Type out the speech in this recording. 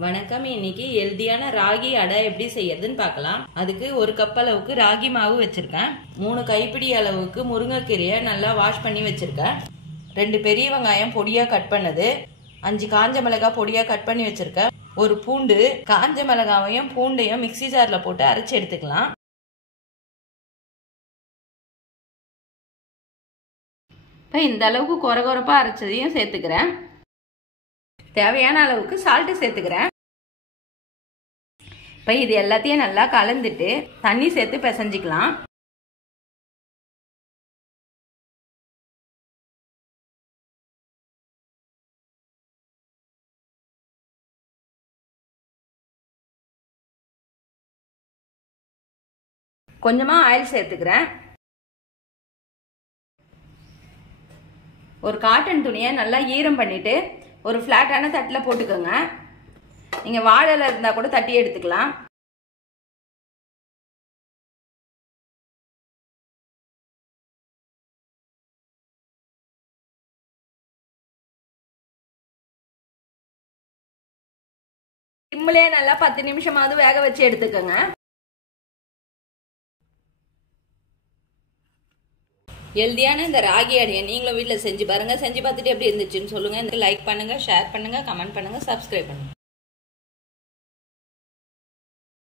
வணக்கம். இன்னைக்கு ஹெல்தியான ராகி அடை எப்படி செய்யறதுன்னு பார்க்கலாம். அதுக்கு ஒரு கப் அளவுக்கு ராகி மாவு வச்சிருக்கேன். 3 கைப்பிடி அளவுக்கு முருங்கைக்கீரையை நல்லா வாஷ் பண்ணி வச்சிருக்கேன். 2 பெரிய வெங்காயம் பொடியா கட் பண்ணது, 5 காஞ்ச மிளகாய் பொடியா கட் பண்ணி வச்சிருக்கேன். ஒரு பூண்டு, காஞ்ச மிளகாவையும் பூண்டையும் மிக்ஸி ஜார்ல போட்டு அரைச்சு எடுத்துக்கலாம். இப்போ இந்த அளவுக்கு கொரகொரப்பா அரைச்சதையும் சேர்த்துக்கிறேன். தேவையான அளவுக்கு சால்ட்டு சேர்த்துக்கிறேன். இப்போ இது எல்லாத்தையும் நல்லா கலந்துட்டு தண்ணி சேர்த்து பிசைஞ்சிக்கலாம். கொஞ்சமா ஆயில் சேர்த்துக்கிறேன். ஒரு காட்டன் துணியை நல்லா ஈரம் பண்ணிட்டு ஒரு ஃப்ளாட்டான தட்டில் போட்டுக்கோங்க. நீங்கள் வாழையில இருந்தால் கூட தட்டி எடுத்துக்கலாம். சிம்மிலே நல்லா 10 நிமிஷமாவது வேக வச்சு எடுத்துக்கோங்க. ஹெல்தியான இந்த ராகி அடையை நீங்களும் வீட்டில் செஞ்சு பாருங்க. செஞ்சு பார்த்துட்டு எப்படி இருந்துச்சுன்னு சொல்லுங்க. லைக் பண்ணுங்க, ஷேர் பண்ணுங்க, கமெண்ட் பண்ணுங்க, சப்ஸ்கிரைப் பண்ணுங்க.